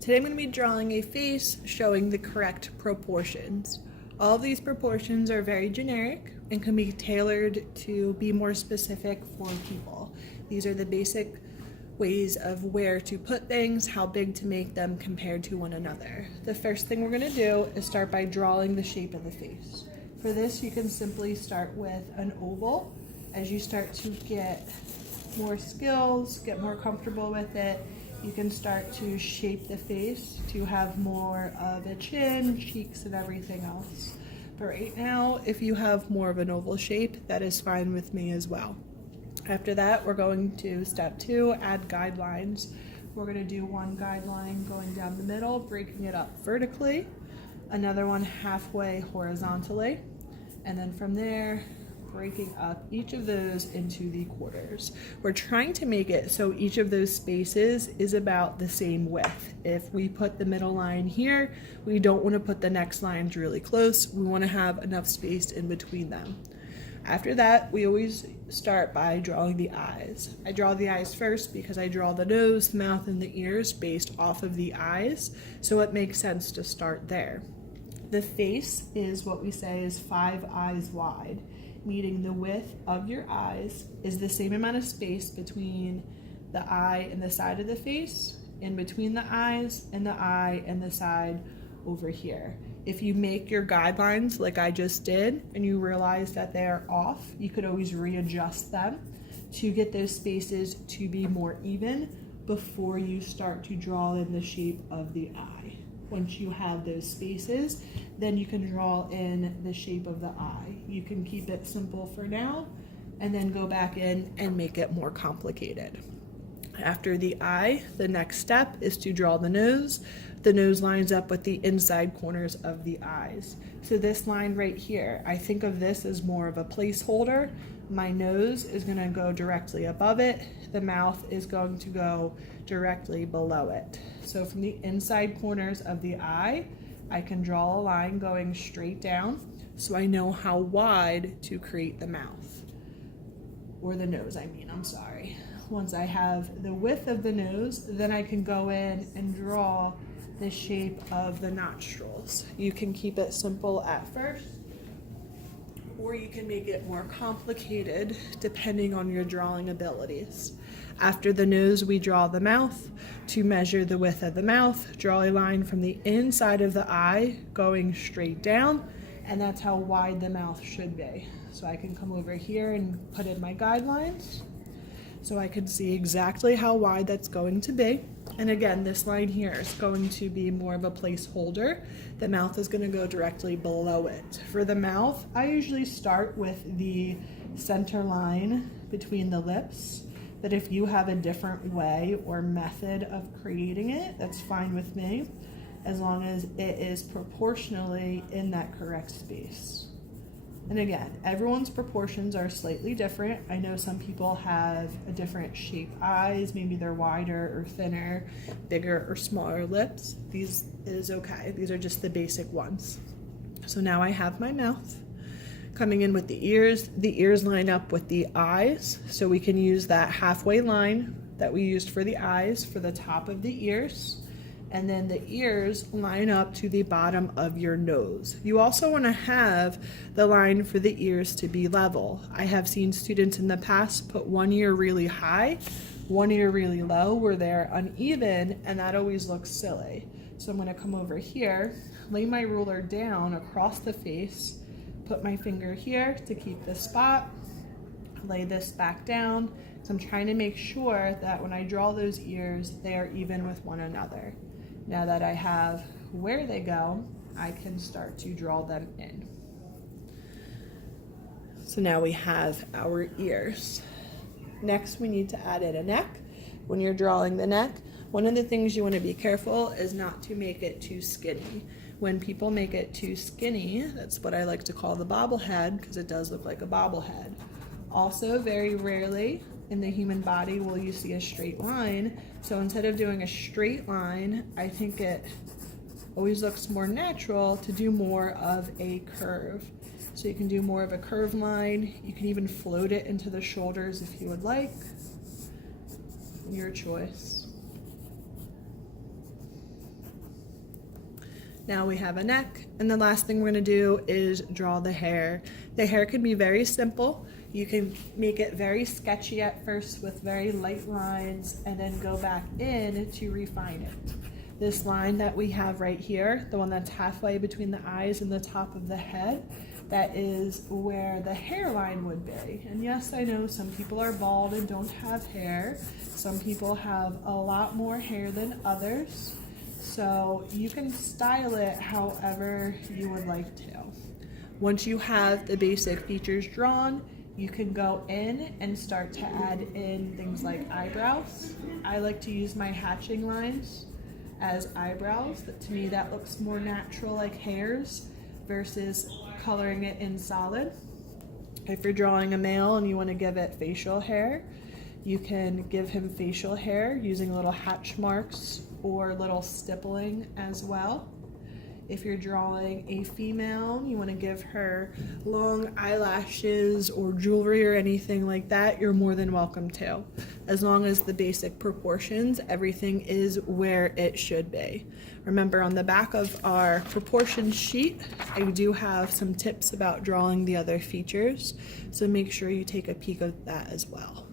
Today I'm going to be drawing a face showing the correct proportions. All of these proportions are very generic and can be tailored to be more specific for people. These are the basic ways of where to put things, how big to make them compared to one another. The first thing we're going to do is start by drawing the shape of the face. For this, you can simply start with an oval. As you start to get more skills, get more comfortable with it, you can start to shape the face to have more of a chin, cheeks, and everything else. But right now, if you have more of an oval shape, that is fine with me as well. After that, we're going to step 2, add guidelines. We're going to do one guideline going down the middle, breaking it up vertically, another one halfway horizontally, and then from there, breaking up each of those into the quarters. We're trying to make it so each of those spaces is about the same width. If we put the middle line here, we don't want to put the next lines really close. We want to have enough space in between them. After that, we always start by drawing the eyes. I draw the eyes first because I draw the nose, mouth, and the ears based off of the eyes, so it makes sense to start there. The face is what we say is 5 eyes wide, meaning the width of your eyes is the same amount of space between the eye and the side of the face, and between the eyes and the eye and the side over here. If you make your guidelines like I just did and you realize that they are off, you could always readjust them to get those spaces to be more even before you start to draw in the shape of the eye. Once you have those spaces, then you can draw in the shape of the eye. You can keep it simple for now and then go back in and make it more complicated. After the eye, the next step is to draw the nose. The nose lines up with the inside corners of the eyes. So this line right here, I think of this as more of a placeholder. My nose is going to go directly above it. The mouth is going to go directly below it. So from the inside corners of the eye, I can draw a line going straight down so I know how wide to create the mouth. Or the nose, I'm sorry. Once I have the width of the nose, then I can go in and draw the shape of the nostrils. You can keep it simple at first, or you can make it more complicated depending on your drawing abilities. After the nose, we draw the mouth. To measure the width of the mouth, draw a line from the inside of the eye going straight down, and that's how wide the mouth should be. So I can come over here and put in my guidelines so I can see exactly how wide that's going to be. And again, this line here is going to be more of a placeholder. The mouth is going to go directly below it. For the mouth, I usually start with the center line between the lips, but if you have a different way or method of creating it, that's fine with me, as long as it is proportionally in that correct space. And again, everyone's proportions are slightly different. I know some people have a different shape eyes, maybe they're wider or thinner, bigger or smaller lips. These is okay. These are just the basic ones. So now I have my mouth. Coming in with the ears line up with the eyes. So we can use that halfway line that we used for the eyes for the top of the ears. And then the ears line up to the bottom of your nose. You also want to have the line for the ears to be level. I have seen students in the past put one ear really high, one ear really low where they're uneven, and that always looks silly. So I'm going to come over here, lay my ruler down across the face, put my finger here to keep the spot, lay this back down. So I'm trying to make sure that when I draw those ears, they are even with one another. Now that I have where they go, I can start to draw them in. So now we have our ears. Next, we need to add in a neck. When you're drawing the neck, one of the things you want to be careful is not to make it too skinny. When people make it too skinny, that's what I like to call the bobblehead, because it does look like a bobblehead. Also, very rarely in the human body will you see a straight line. So instead of doing a straight line, I think it always looks more natural to do more of a curve. So you can do more of a curved line. You can even float it into the shoulders if you would like. Your choice. Now we have a neck, and the last thing we're gonna do is draw the hair. The hair can be very simple. You can make it very sketchy at first with very light lines and then go back in to refine it. This line that we have right here, the one that's halfway between the eyes and the top of the head, that is where the hairline would be. And yes, I know some people are bald and don't have hair. Some people have a lot more hair than others. So you can style it however you would like to. Once you have the basic features drawn, you can go in and start to add in things like eyebrows. I like to use my hatching lines as eyebrows. To me, that looks more natural, like hairs, versus coloring it in solid. If you're drawing a male and you want to give it facial hair, you can give him facial hair using little hatch marks or little stippling as well. If you're drawing a female, you want to give her long eyelashes or jewelry or anything like that, you're more than welcome to. As long as the basic proportions, everything is where it should be. Remember, on the back of our proportion sheet, I do have some tips about drawing the other features, so make sure you take a peek at that as well.